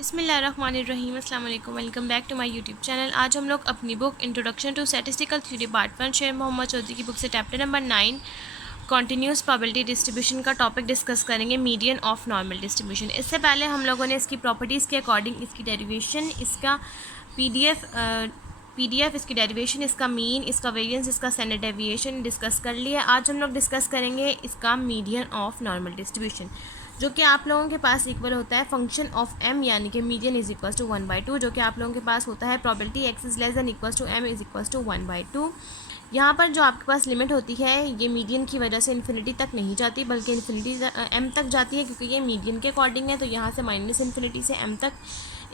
बिस्मिल्लाहिर्रहमानिर्रहीम अस्सलाम वालेकुम। Welcome back to my YouTube channel. आज हम लोग अपनी book introduction to statistical theory part 1 Sher Mohammad Chaudhry की बुक से chapter number 9 continuous probability distribution का टॉपिक डिस्कस करेंगे, मीडियन ऑफ नॉर्मल डिस्ट्रीब्यूशन। इससे पहले हम लोगों ने इसकी प्रॉपर्टीज़ के अकॉर्डिंग इसकी डेरिवेशन, इसका पीडीएफ, इसकी डेरिवेशन, इसका मीन, इसका वेरिएंस, इसका स्टैंडर्ड डेविएशन डिस्कस कर लिया। आज हम लोग डिस्कस करेंगे इसका मीडियन ऑफ नॉर्मल डिस्ट्रीब्यूशन, जो कि आप लोगों के पास इक्वल होता है फंक्शन ऑफ m, यानी कि मीडियन इज इक्वल टू 1/2, जो कि आप लोगों के पास होता है probability x is less than equal to m is equal to 1/2। यहाँ पर जो आपके पास लिमिट होती है ये मीडियन की वजह से इन्फिनिटी तक नहीं जाती, बल्कि इन्फिनिटी m तक जाती है, क्योंकि ये मीडियन के अकॉर्डिंग है। तो यहाँ से माइनस इन्फिनिटी से m तक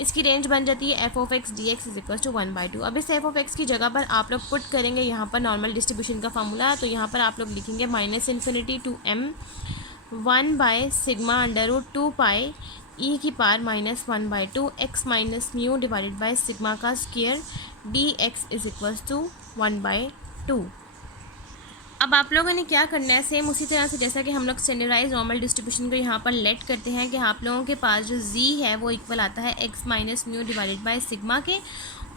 इसकी रेंज बन जाती है f of x dx is equal to 1/2। अब इस f ऑफ x की जगह पर आप लोग पुट करेंगे यहाँ पर नॉर्मल डिस्ट्रीब्यूशन का फार्मूला। तो यहाँ पर आप लोग लिखेंगे minus infinity to m 1/σ√2 pi e की power -1/2 x minus mu divided by sigma का square dx is equals to 1/2। अब आप लोगों ने क्या करना है, सेम उसी तरह से जैसा कि हम लोग स्टैंडर्डाइज नॉर्मल डिस्ट्रीब्यूशन को यहाँ पर लेट करते हैं कि आप लोगों के पास जो z है वो इक्वल आता है x minus mu divided by sigma के,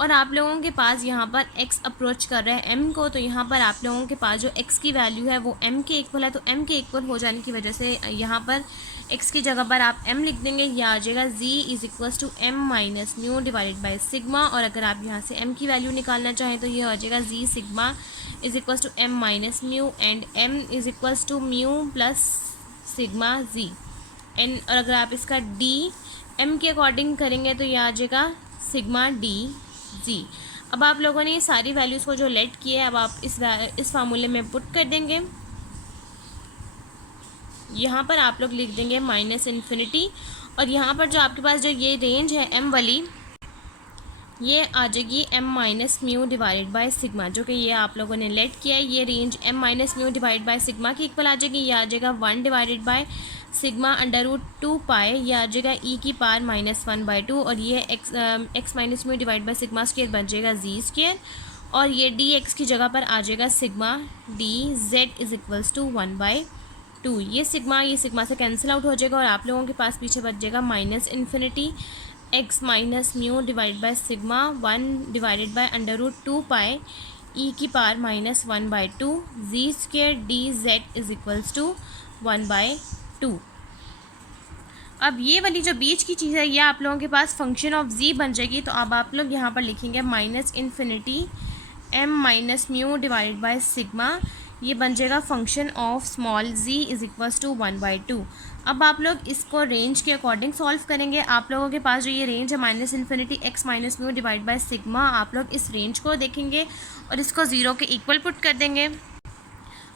और आप लोगों के पास यहाँ पर x अप्रोच कर रहा है m को। तो यहाँ पर आप लोगों के पास जो x की वैल्यू है वो m के इक्वल है। तो m के इक्वल हो जाने की वजह से यहाँ पर x की जगह पर आप m लिख देंगे, यह आ जाएगा z is equals to m minus mu divided by sigma. और अगर आप यहाँ से m की वैल्यू निकालना चाहें तो ये हो जाएगा z sigma is equals to m minus mu and m is equals to mu plus sigma z and. और अगर आप इसका d m के अकॉर्डिंग करेंगे तो यह आ जाएगा सिग्मा d z। अब आप लोगों ने ये सारी वैल्यूज़ को जो लेट किए अब आप इस फार्मूले में पुट कर देंगे। यहाँ पर आप लोग लिख देंगे माइनस इन्फिनिटी, और यहाँ पर जो आपके पास जो ये रेंज है m वाली, ये आ जाएगी m minus mu divided by sigma, जो कि ये आप लोगों ने लेट किया है। ये range m minus mu divide by sigma की इक्वल आ जाएगी। ये आ जाएगा 1 डिवाइडेड बाय सिग्मा √2 पाए, ये आ जाएगा e की पावर -1/2, और ये x minus mu divide by sigma square बन जाएगा z स्क्वायर, और ये dx की जगह पर आ जाएगा sigma dz is equals to 1/2। ये सिग्मा से कैंसिल आउट हो जाएगा, और आप लोगों के पास पीछे बच जाएगा minus infinity x minus mu divide by sigma 1 divided by √2 pi e की power -1/2 z square dz is equals to 1/2। अब ये वाली जो बीच की चीज़ है ये आप लोगों के पास फंक्शन ऑफ z बन जाएगी। तो अब आप लोग यहाँ पर लिखेंगे minus infinity m minus mu divided by sigma, ये बन जाएगा function of small z is equals to 1/2। अब आप लोग इसको रेंज के अकॉर्डिंग सॉल्व करेंगे। आप लोगों के पास जो ये रेंज है minus infinity x minus mu divide by sigma, आप लोग इस रेंज को देखेंगे और इसको 0 के इक्वल पुट कर देंगे।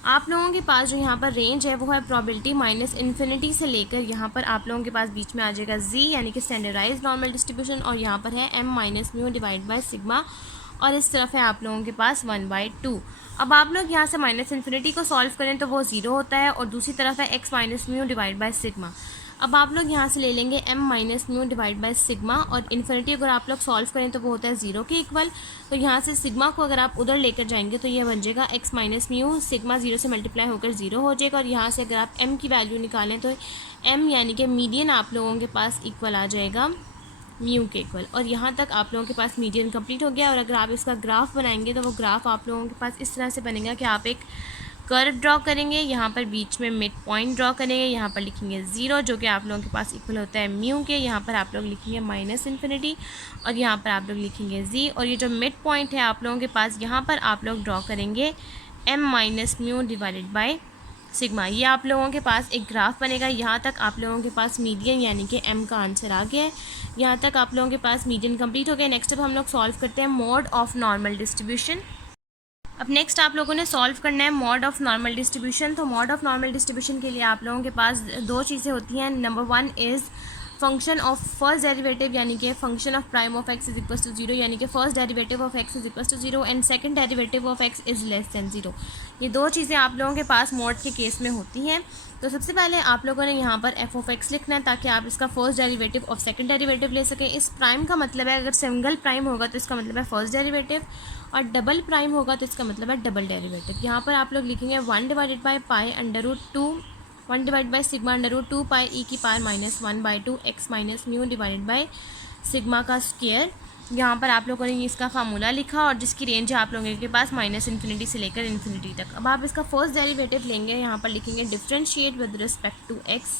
आप लोगों के पास जो यहाँ पर रेंज है वो है प्रोबेबिलिटी माइनस इन्फिनिटी से लेकर यहाँ पर आप लोगों के पास बीच में आ जाएगा z, यानी कि स्टैंडर्डाइज नॉर्मल डिस्ट्रीब्यूशन, और यहाँ पर है m minus mu divide by sigma, और इस तरफ है आप लोगों के पास 1/2। अब आप लोग यहाँ से माइनस इन्फिनिटी को सॉल्व करें तो वो 0 होता है, और दूसरी तरफ है x minus mu divide by sigma. अब आप लोग यहाँ से ले लेंगे m minus mu divide by sigma, और इन्फिनिटी अगर आप लोग सॉल्व करें तो वो होता है 0 के इक्वल। तो यहाँ से सिग्मा को अगर आप उधर लेकर जाएंगे तो ये बन जाएगा x माइनस म्यू, सिग्मा 0 से मल्टीप्लाई होकर 0 हो जाएगा, और यहाँ से अगर आप m की वैल्यू निकालें तो m यानी कि मीडियन आप लोगों के पास इक्वल आ जाएगा म्यू के इक्वल। और यहाँ तक आप लोगों के पास मीडियन कंप्लीट हो गया। और अगर आप इसका ग्राफ बनाएंगे तो वो ग्राफ आप लोगों के पास इस तरह से बनेगा कि आप एक कर्व ड्रॉ करेंगे, यहाँ पर बीच में मिड पॉइंट ड्रॉ करेंगे, यहाँ पर लिखेंगे 0 जो कि आप लोगों के पास इक्वल होता है म्यू के, यहाँ पर आप लोग लिखेंगे माइनस इन्फिनिटी, और यहाँ पर आप लोग लिखेंगे z, और ये जो मिड पॉइंट है आप लोगों के पास यहाँ पर आप लोग ड्रॉ करेंगे m minus mu divided by sigma. ये आप लोगों के पास एक ग्राफ बनेगा। यहाँ तक आप लोगों के पास मीडियन यानी कि m का आंसर आ गया है। यहाँ तक आप लोगों के पास मीडियन कंप्लीट हो गया। नेक्स्ट अब हम लोग सॉल्व करते हैं मॉड ऑफ नॉर्मल डिस्ट्रीब्यूशन। अब नेक्स्ट आप लोगों ने सॉल्व करना है मॉड ऑफ नॉर्मल डिस्ट्रीब्यूशन। तो मॉड ऑफ नॉर्मल डिस्ट्रीब्यूशन के लिए आप लोगों के पास दो चीज़ें होती हैं। Number 1 is function of first derivative, यानी कि function of prime of x is equal to 0, यानी कि first derivative of x is equal to 0 and second derivative of x is less than 0। ये दो चीज़ें आप लोगों के पास मॉड के केस में होती हैं। तो सबसे पहले आप लोगों ने यहाँ पर f ऑफ x लिखना है ताकि आप इसका फर्स्ट डेरिवेटिव और सेकंड डेरिवेटिव ले सकें। इस प्राइम का मतलब है अगर सिंगल प्राइम होगा तो इसका मतलब है फर्स्ट डेरिवेटिव, और डबल प्राइम होगा तो इसका मतलब है डबल डेरिवेटिव। यहाँ पर आप लोग लिखेंगे 1 divided by pi √2 1 divide by sigma under root 2 pi e की power minus 1/2 x minus mu divided by sigma का स्क्वायर। यहाँ पर आप लोगों ने इसका फार्मूला लिखा और जिसकी रेंज है आप लोगों के पास माइनस इन्फिनिटी से लेकर इन्फिनिटी तक। अब आप इसका फर्स्ट डेरिवेटिव लेंगे, यहाँ पर लिखेंगे differentiate with respect to x.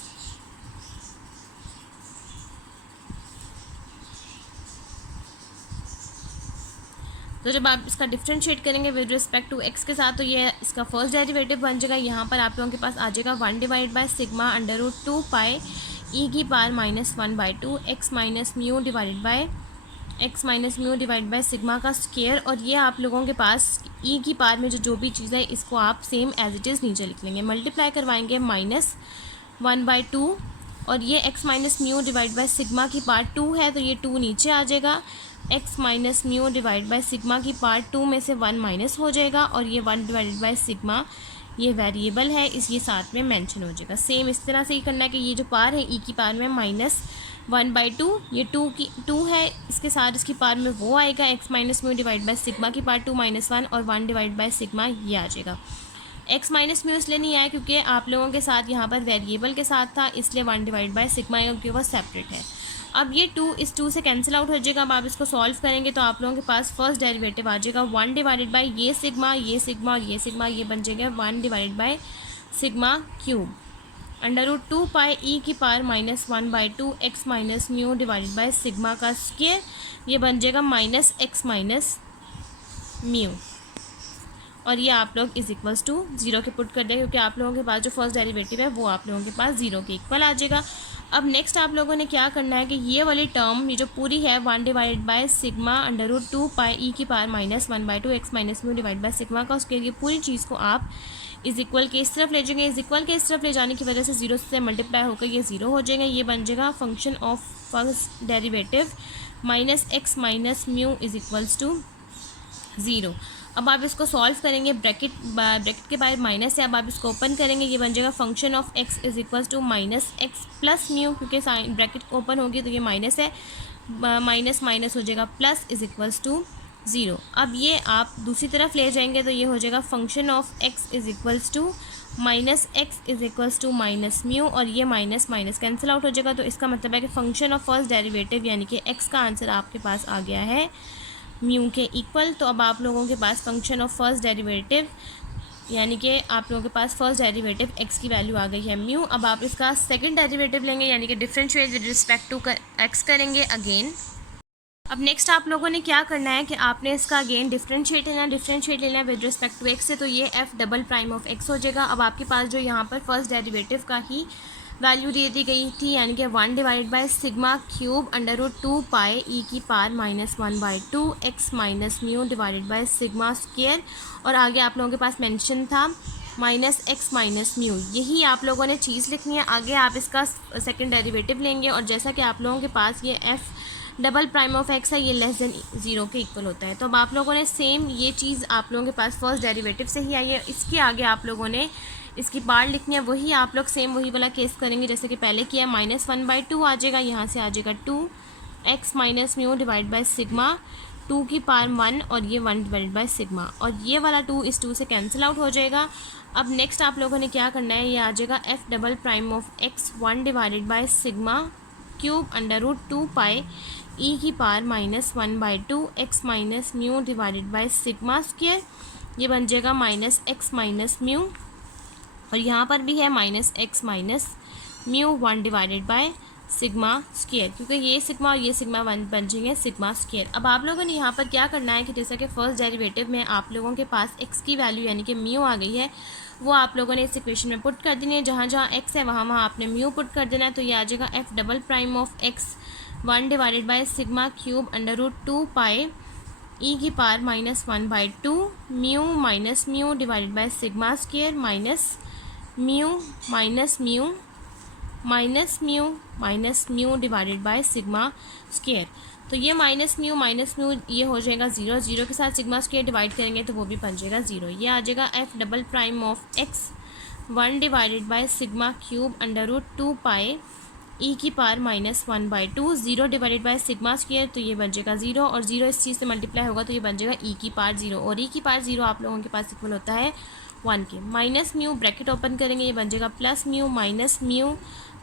तो जब आप इसका डिफ्रेंशिएट करेंगे विद रिस्पेक्ट टू एक्स के साथ तो ये इसका फर्स्ट डेरिवेटिव बन जाएगा। यहाँ पर आप लोगों के पास आ जाएगा 1 divide by sigma under root 2 pi e की power minus 1/2 x minus mu divided by sigma का स्क्वायर। और ये आप लोगों के पास ई की पावर में जो भी चीज़ है इसको आप सेम एज इट इज़ नीचे लिख लेंगे, मल्टीप्लाई करवाएंगे माइनस 1/2 और ये x minus mu divide by sigma की पार्ट 2 है तो ये 2 नीचे आ जाएगा। X minus mu divide by sigma की पार्ट 2 में से 1 माइनस हो जाएगा और ये 1 डिवाइडेड बाई सिग्मा ये वेरिएबल है, इस ये साथ में मेंशन हो जाएगा। सेम इस तरह से ही करना है कि ये जो पार है ई की पावर में माइनस 1/2 ये 2 है, इसके साथ इसकी पावर में वो आएगा x minus mu divide by sigma की पार्ट 2 माइनस 1 और 1 डिवाइड बाई सिग्मा ये आ जाएगा। एक्स माइनस म्यू इसलिए नहीं आया क्योंकि आप लोगों के साथ यहाँ पर वेरिएबल के साथ था, इसलिए 1 डिवाइड बाई सिग्मा क्योंकि वह सेपरेट है। अब ये 2 इस 2 से कैंसिल आउट हो जाएगा। अब आप इसको सॉल्व करेंगे तो आप लोगों के पास फर्स्ट डेरिवेटिव आ जाएगा 1 डिवाइडेड बाई ये सिग्मा और ये बन जाएगा 1 divided by sigma cube under root 2 pi e की power minus 1/2 x minus mu divided by sigma का स्क्वायर, ये बन जाएगा माइनस एक्स माइनस म्यू और ये आप लोग इज इक्वल्स टू 0 के पुट कर दें क्योंकि आप लोगों के पास जो फर्स्ट डेरिवेटिव है वो आप लोगों के पास 0 के इक्वल आ जाएगा। अब नेक्स्ट आप लोगों ने क्या करना है कि ये वाली टर्म ये जो पूरी है 1 divided by sigma under root 2 pi e की power minus 1/2 x minus mu divide by sigma का उसके लिए पूरी चीज़ को आप इज इक्वल के इस तरफ ले जाएंगे। इज इक्वल के इस तरफ ले जाने की वजह से 0 से मल्टीप्लाई होकर ये 0 हो जाएगा। ये बन जाएगा function of first derivative minus x minus mu is equals to 0। अब आप इसको सॉल्व करेंगे, ब्रैकेट के बाहर माइनस है, अब आप इसको ओपन करेंगे, ये बन जाएगा function of x is equals to minus x plus mu, क्योंकि ब्रैकेट ओपन होगी तो ये माइनस है, माइनस माइनस हो जाएगा प्लस इज इक्वल्स टू 0। अब ये आप दूसरी तरफ ले जाएंगे तो ये हो जाएगा function of x is equals to minus x is equals to minus mu और ये माइनस माइनस कैंसिल आउट हो जाएगा। तो इसका मतलब है कि फंक्शन ऑफ फर्स्ट डेरिवेटिव यानी कि एक्स का आंसर आपके पास आ गया है म्यू के इक्वल। तो अब आप लोगों के पास फंक्शन ऑफ फर्स्ट डेरिवेटिव यानी कि आप लोगों के पास फर्स्ट डेरिवेटिव एक्स की वैल्यू आ गई है म्यू। अब आप इसका सेकंड डेरिवेटिव लेंगे यानी कि differentiate with respect to x करेंगे अगेन। अब नेक्स्ट आप लोगों ने क्या करना है कि आपने इसका अगेन डिफरेंशिएट लेना है विद रिस्पेक्ट टू एक्स से, तो ये F double prime of x हो जाएगा। अब आपके पास जो यहाँ पर फर्स्ट डेरिवेटिव का ही वैल्यू दे दी गई थी यानी कि 1 divide by sigma cube under root 2 pi e की power minus 1/2 x minus mu divided by sigma square और आगे आप लोगों के पास मेंशन था माइनस एक्स माइनस म्यू। यही आप लोगों ने चीज़ लिखनी है। आगे आप इसका सेकंड डेरिवेटिव लेंगे और जैसा कि आप लोगों के पास ये F double prime of x है ये लेस देन 0 के इक्वल होता है। तो अब आप लोगों ने सेम ये चीज़ आप लोगों के पास फर्स्ट डेरिवेटिव से ही आई है, इसके आगे आप लोगों ने इसकी पार्ट लिखनी है, वही आप लोग सेम वही वाला केस करेंगे जैसे कि पहले किया। माइनस 1/2 आ जाएगा, यहाँ से आ जाएगा 2 x minus mu divide by sigma 2 की पावर 1 और ये 1 डिवाइड बाय सिग्मा और ये वाला 2 इस 2 से कैंसिल आउट हो जाएगा। अब नेक्स्ट आप लोगों ने क्या करना है, ये आ जाएगा F double prime of x 1 divided by sigma cube under root 2 pi e की power minus 1/2 x minus mu divided by sigma square, ये बन जाएगा माइनस एक्स माइनस म्यू और यहाँ पर भी है minus x minus mu 1 divided by sigma square, क्योंकि ये सिग्मा और ये सिग्मा 1 बन जाएंगे सिग्मा स्क्वायर। अब आप लोगों ने यहाँ पर क्या करना है कि जैसा कि फर्स्ट डेरिवेटिव में आप लोगों के पास एक्स की वैल्यू यानी कि म्यू आ गई है, वो आप लोगों ने इस इक्वेशन में पुट कर देनी है। जहाँ जहाँ एक्स है वहाँ वहाँ आपने म्यू पुट कर देना है। तो ये आ जाएगा F double prime of x 1 divided by sigma cube under root 2 pi e की power minus 1/2 mu minus mu divided by sigma square minus mu minus mu minus mu minus mu divided by sigma square. तो ये minus mu ये हो जाएगा 0, 0 के साथ sigma square divide करेंगे तो वो भी बन जाएगा 0। ये आ जाएगा F double prime of x 1 divided by sigma cube under root 2 pi e की power minus 1/2 0 divided by sigma square, तो ये बन जाएगा 0 और 0 इस चीज़ से मल्टीप्लाई होगा तो ये बन जाएगा ई की पावर 0 और ई की पावर 0 आप लोगों के पास इक्वल होता है 1 के, माइनस म्यू ब्रैकेट ओपन करेंगे, ये बन जाएगा plus mu minus mu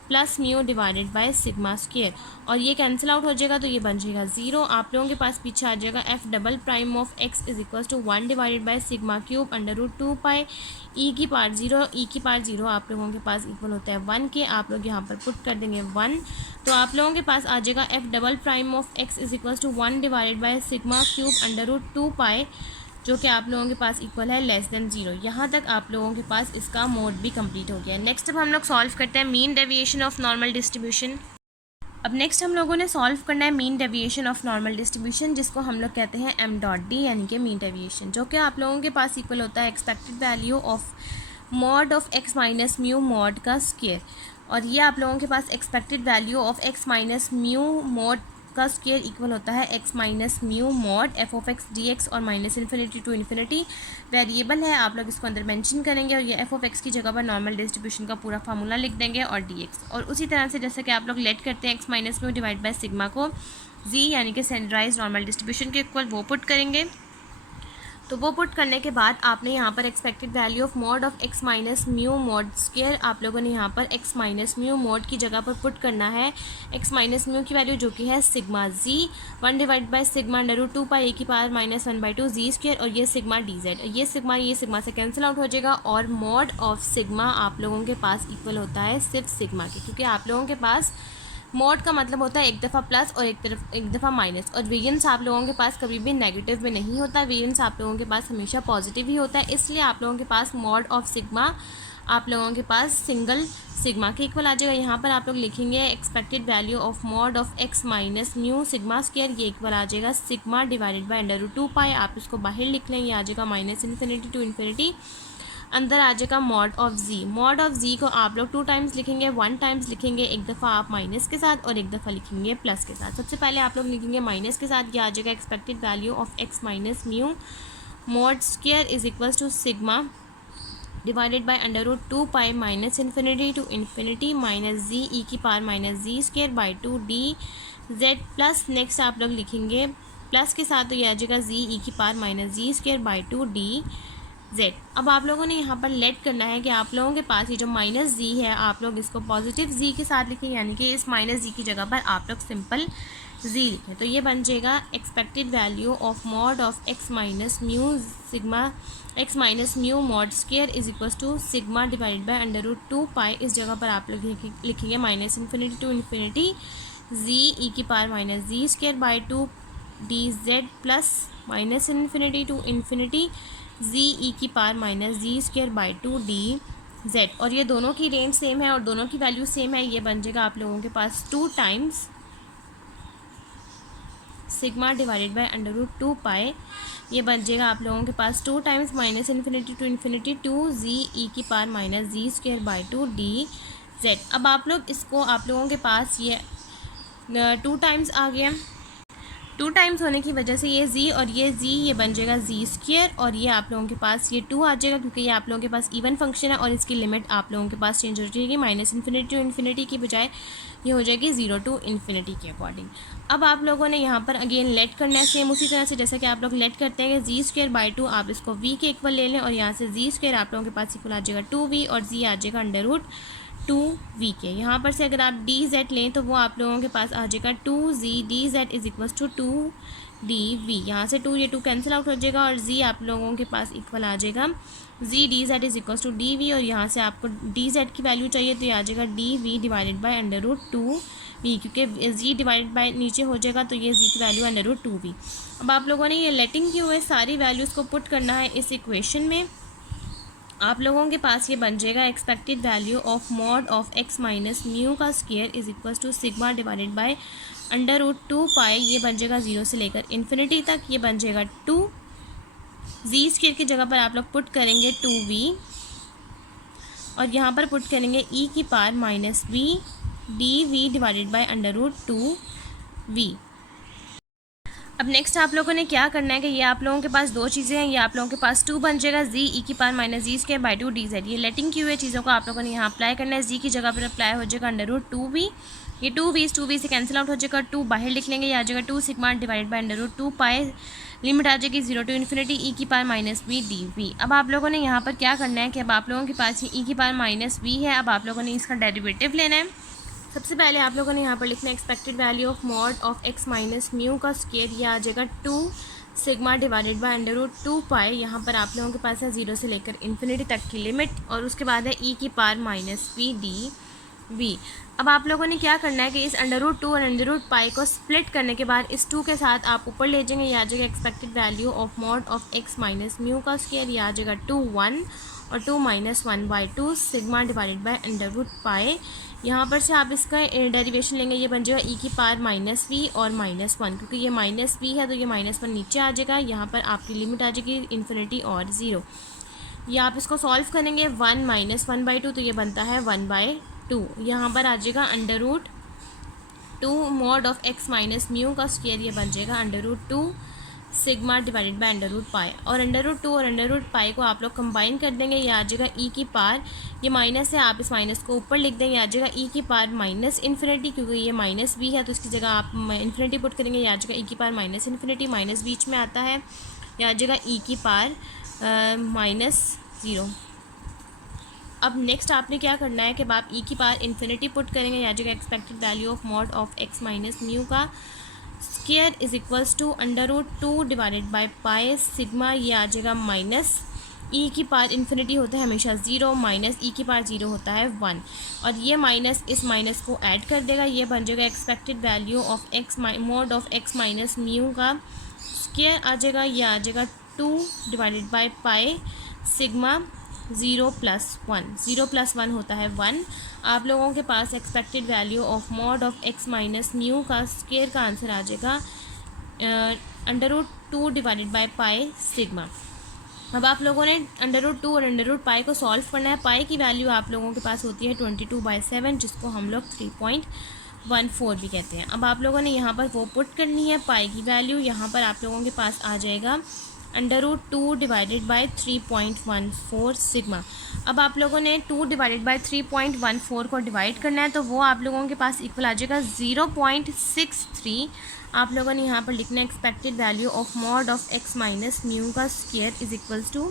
plus mu divided by sigma square, और ये कैंसिल आउट हो जाएगा तो ये बन जाएगा 0। आप लोगों के पास पीछे आ जाएगा F double prime of x is equal to 1 divided by sigma cube under root 2 pi e की पावर 0, ई की पावर 0 आप लोगों के पास इक्वल होता है 1 के, आप लोग यहाँ पर पुट कर देंगे 1, तो आप लोगों के पास आ जाएगा F double prime of x is equal to 1 divided by sigma cube under root 2 pi, जो कि आप लोगों के पास इक्वल है लेस देन 0। यहाँ तक आप लोगों के पास इसका मोड भी कंप्लीट हो गया। नेक्स्ट अब हम लोग सॉल्व करते हैं mean deviation of normal distribution. अब नेक्स्ट हम लोगों ने सॉल्व करना है mean deviation of normal distribution, जिसको हम लोग कहते हैं एम डॉट डी, यानी कि मीन डेविएशन, जो कि आप लोगों के पास इक्वल होता है expected value of mod of x minus mu mod का स्क्वायर, और ये आप लोगों के पास expected value of x minus mu mod का स्क्वायर इक्वल होता है x minus mu mod F of X D X, और minus infinity to infinity variable है, आप लोग इसको अंदर मेंशन करेंगे और ये एफ ऑफ एक्स की जगह पर नॉर्मल डिस्ट्रीब्यूशन का पूरा फार्मूला लिख देंगे और डी एक्स, और उसी तरह से जैसे कि आप लोग लेट करते हैं x minus mu divide by sigma को जी यानी कि स्टैंडर्डाइज नॉर्मल डिस्ट्रीब्यूशन के इक्वल वो पुट करेंगे। तो वो पुट करने के बाद आपने यहाँ पर expected value of mod of x minus mu mod square आप लोगों ने यहाँ पर एक्स माइनस म्यू मॉड की जगह पर पुट करना है एक्स माइनस म्यू की वैल्यू जो कि है sigma z 1 divide by sigma under root 2 pi e की पावर माइनस 1/2 जी स्क्वायर, और ये सिग्मा डी जेड, ये सिग्मा से कैंसिल आउट हो जाएगा, और मॉड ऑफ सिग्मा आप लोगों के पास इक्वल होता है सिर्फ सिग्मा के, क्योंकि आप लोगों के पास मॉड का मतलब होता है एक दफ़ा प्लस और एक दफ़ा माइनस, और वेरिएंस आप लोगों के पास कभी भी नेगेटिव में नहीं होता, वेरिएंस आप लोगों के पास हमेशा पॉजिटिव ही होता है, इसलिए आप लोगों के पास मॉड ऑफ सिग्मा आप लोगों के पास सिंगल सिग्मा के इक्वल आ जाएगा। यहाँ पर आप लोग लिखेंगे expected value of mod of x minus mu sigma square, ये इक्वल आ जाएगा sigma divided by under root 2 pi, आप इसको बाहर लिख लें, ये आ जाएगा माइनस इन्फिनिटी टू इन्फिनिटी, अंदर आ जाएगा mod of G. Mod of G को आप लोग 2 टाइम्स लिखेंगे, 1 टाइम्स लिखेंगे, एक दफ़ा आप माइनस के साथ और एक दफ़ा लिखेंगे प्लस के साथ। सबसे पहले आप लोग लिखेंगे माइनस के साथ, ये आ जाएगा expected value of x minus mu mod square is equals to sigma divided by under root 2 pi minus infinity to infinity minus G ई की power minus ji square by 2 D Z plus, next आप लोग लिखेंगे plus के साथ, तो ये आ जाएगा जी ई की power minus ji square by 2 D z. अब आप लोगों ने यहाँ पर लेट करना है कि आप लोगों के पास ये जो माइनस जी है आप लोग इसको पॉजिटिव जी के साथ लिखें, यानी कि इस माइनस जी की जगह पर आप लोग सिंपल जी लिखें, तो ये बन जाएगा expected value of mod of x minus mu sigma X minus mu mod square is equal to sigma divided by under root 2 pi, इस जगह पर आप लोग लिखेंगे minus infinity to infinity G ई की power minus ji square by 2 D Z plus minus infinity to infinity G ई की power minus ji square by 2 D Z, और ये दोनों की रेंज सेम है और दोनों की वैल्यू सेम है, ये बन जाएगा आप लोगों के पास 2 times sigma divided by under root 2 pi, ये बन जाएगा आप लोगों के पास 2 times minus infinity to infinity 2 z ई की power minus ji square by 2 D z. अब आप लोग इसको आप लोगों के पास ये 2 टाइम्स आ गया, 2 टाइम्स होने की वजह से ये जी और ये बन जाएगा जी स्क्वायर, और ये आप लोगों के पास ये 2 आ जाएगा, क्योंकि ये आप लोगों के पास इवन फंक्शन है और इसकी लिमिट आप लोगों के पास चेंज हो जाएगी, माइनस इन्फिनिटी टू इन्फिनिटी की बजाय ये हो जाएगी 0 टू इन्फिनिटी के अकॉर्डिंग। अब आप लोगों ने यहाँ पर अगेन लेट करना है सेम उसी तरह से जैसा कि आप लोग लेट करते हैं कि जी स्क्वायर बाई 2 आप इसको वी के इक्वल ले लें, और यहाँ से जी स्क्वायर आप लोगों के पास इक्वल आ जाएगा 2v और जी आ जाएगा अंडर रूट 2v के। यहाँ पर से अगर आप डी जेड लें तो वो आप लोगों के पास आ जाएगा 2z d z is equal to 2dv, यहाँ से 2 ये 2 कैंसिल आउट हो जाएगा, और z आप लोगों के पास इक्वल आ जाएगा z d z is equal to dv, और यहाँ से आपको डी जेड की वैल्यू चाहिए तो ये आ जाएगा dv divided by under root 2v, क्योंकि z डिवाइडेड बाय नीचे हो जाएगा तो ये z की वैल्यू अंडर रूट 2v। अब आप लोगों ने ये लेटिंग किए हुए सारी वैल्यूज़ को पुट करना है इस इक्वेशन में, आप लोगों के पास ये बन जाएगा expected value of mod of x minus mu का square is equal to sigma divided by under root 2 pi, ये बन जाएगा 0 से लेकर इन्फिनिटी तक, ये बन जाएगा 2 जी स्क्वायर की जगह पर आप लोग पुट करेंगे 2v, और यहाँ पर पुट करेंगे ई की power minus v d v divided by under root 2v। अब नेक्स्ट आप लोगों ने क्या करना है कि ये आप लोगों के पास दो चीज़ें हैं, ये आप लोगों के पास 2 बन जाएगा जी ई की power minus ji square by 2 D z. ये लेटिंग की हुई चीज़ों को आप लोगों ने यहाँ अप्लाई करना है। जी की जगह पर अप्लाई हो जाएगा अंडर रूट 2v, ये 2v से कैंसिल आउट हो जाएगा, 2 बाहर लिख लेंगे, ये आ जाएगा 2 sigma divided by under root 2 pi, limit आ जाएगी 0 टू इन्फिनिटी ई की power minus we D we. अब आप लोगों ने यहाँ पर क्या करना है कि अब आप लोगों के पास ये ई की पावर माइनस वी है, अब आप लोगों ने इसका डेरिवेटिव लेना है। सबसे पहले आप लोगों ने यहाँ पर लिखना है expected value of mod of x minus mu का स्क्वायर, ये आ जाएगा 2 sigma divided by under root 2 pi, यहाँ पर आप लोगों के पास है 0 से लेकर इन्फिनिटी तक की लिमिट, और उसके बाद है ई की power minus we D we. अब आप लोगों ने क्या करना है कि इस अंडर रूट 2 और अंडर रूट पाई को स्प्लिट करने के बाद इस 2 के साथ आप ऊपर ले जाएंगे, ये आ जाएगा expected value of mod of x minus mu का स्क्वायर, ये आ जाएगा 2 1 और 2 minus 1/2 sigma divided by under root pi. यहाँ पर से आप इसका डेरिवेशन लेंगे, ये बन जाएगा ई की पावर माइनस वी और माइनस 1, क्योंकि ये माइनस वी है तो ये माइनस 1 नीचे आ जाएगा, यहाँ पर आपकी लिमिट आ जाएगी इन्फिनिटी और 0। ये आप इसको सॉल्व करेंगे 1 माइनस 1/2 तो ये बनता है 1/2। यहाँ पर आ जाएगा under root 2 mod of x minus mu का स्क्वायर, ये बन जाएगा under root 2 sigma divided by under root pi, और अंडर रूट 2 और अंडर रूट पाई को आप लोग कंबाइन कर देंगे, ये आ जाएगा ई की पावर, ये माइनस है आप इस माइनस को ऊपर लिख देंगे, आ जाएगा ई की पावर माइनस इन्फिनिटी, क्योंकि ये माइनस भी है तो इसकी जगह आप इन्फिनिटी पुट करेंगे, ये आ जाएगा ई की पावर माइनस इन्फिनिटी, माइनस बीच में आता है, ये आ जाएगा ई की पावर माइनस 0। अब नेक्स्ट आपने क्या करना है कि आप ई की पावर इन्फिनिटी पुट करेंगे, ये आ जाएगा expected value of mod of x minus mu का square is equals to under root 2 divided by pi sigma, ये आ जाएगा माइनस ई की पावर इन्फिनिटी होता है हमेशा 0, माइनस ई की पावर 0 होता है 1, और ये माइनस इस माइनस को ऐड कर देगा, ये बन जाएगा expected value of x mod of x minus mu का स्क्वायर आ जाएगा, ये आ जाएगा 2 डिवाइडेड बाई पाई सिग्मा 0 + 1, 0 + 1 होता है 1। आप लोगों के पास expected value of mod of x minus mu का स्क्वायर का आंसर आ जाएगा under root 2 divided by pi sigma. अब आप लोगों ने अंडर रूट 2 और अंडर रूट पाई को सॉल्व करना है। पाई की वैल्यू आप लोगों के पास होती है 22/7, जिसको हम लोग 3.14 भी कहते हैं। अब आप लोगों ने यहाँ पर वो पुट करनी है पाई की वैल्यू, यहाँ पर आप लोगों के पास आ जाएगा under root 2 divided by 3.14 sigma. अब आप लोगों ने 2 डिवाइडेड बाई 3.14 को डिवाइड करना है, तो वो आप लोगों के पास इक्वल आ जाएगा 0.63। आप लोगों ने यहाँ पर लिखना है expected value of mod of x minus mu का square is equals to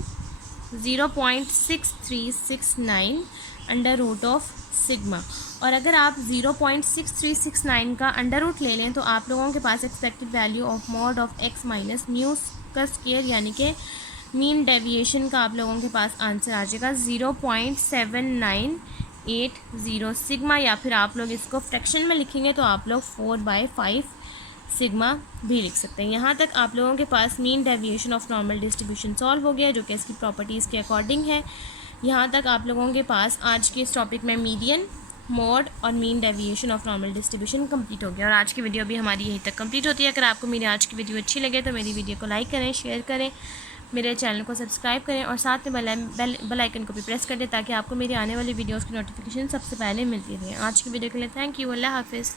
0.6369 under root of sigma. और अगर आप 0.6369 का अंडर रूट ले लें तो आप लोगों के पास expected value of mod of x minus mu का स्क्वायर यानी कि मीन डेविएशन का आप लोगों के पास आंसर आ जाएगा 0.7980 सिग्मा, या फिर आप लोग इसको फ्रैक्शन में लिखेंगे तो आप लोग 4/5 सिग्मा भी लिख सकते हैं। यहाँ तक आप लोगों के पास mean deviation of normal distribution solve हो गया, जो कि इसकी प्रॉपर्टीज़ के अकॉर्डिंग है। यहाँ तक आप लोगों के पास आज के इस टॉपिक में मीडियन, मोड और mean deviation of normal distribution complete हो गया, और आज की वीडियो भी हमारी यहीं तक कंप्लीट होती है। अगर आपको मेरी आज की वीडियो अच्छी लगे तो मेरी वीडियो को लाइक करें, शेयर करें, मेरे चैनल को सब्सक्राइब करें और साथ में बेल आइकन को भी प्रेस कर दें ताकि आपको मेरी आने वाली वीडियोज़ की नोटिफिकेशन सबसे पहले मिलती रहे। आज की वीडियो के लिए थैंक यू। अल्लाह हाफिज़।